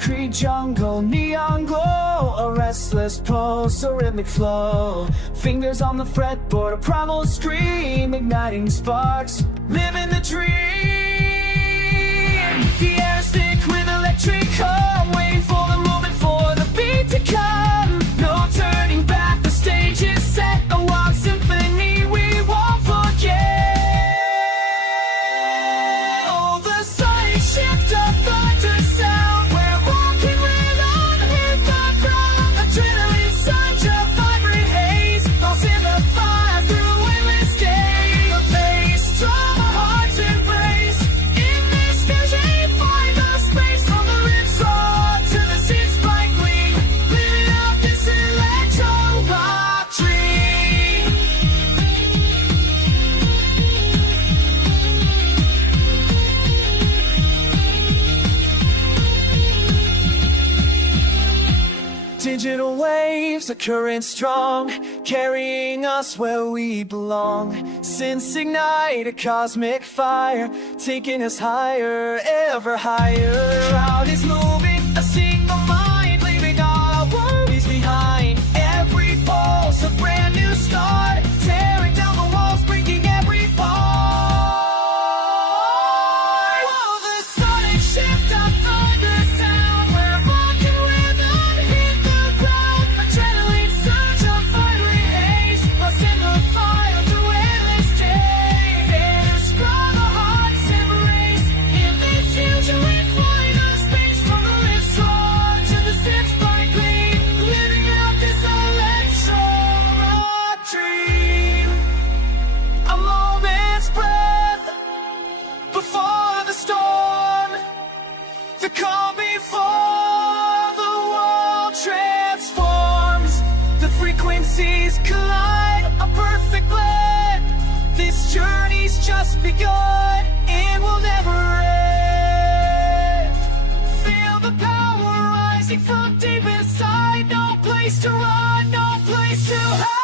concrete jungle, neon glow, a restless pulse, a rhythmic flow. Fingers on the fretboard, a primal scream, igniting sparks, living the dream. The air is thick with electric hum, waiting for the moment, for the beat to come. No turning back, the stage is set, a wild symphony we won't forget. Oh, the sonic shift of thunder sound, we're walking rhythm, hit the ground. Adrenaline surge, a vibrant haze, lost in the fire through endless days. The bass drum, our hearts embrace. In this fusion, find the space from the riffs raw to the synth spike gleam, living up this electro rock dream. Digital waves, a current strong, carrying us where we belong. Synths ignite a cosmic fire, taking us higher, ever higher. Crowd is moving, a single mind, leaving all our worries behind. Every pulse, a brand new start, tearing down the walls, breaking every bar. Oh, the sonic shift of thunder sound, we're rocking rhythm, hit the ground. Adrenaline surge, a fiery haze, lost in the fire through endless days. There's from our hearts embrace. In this fusion we find a space from the lips raw to the synth spike gleam, living out this electro rock dream. A moment's breath before the storm, the calm before the world transforms. The frequencies collide, a perfect blend. This journey's just begun, it will never end. Feel the power rising from deep inside. No place to run, no place to hide.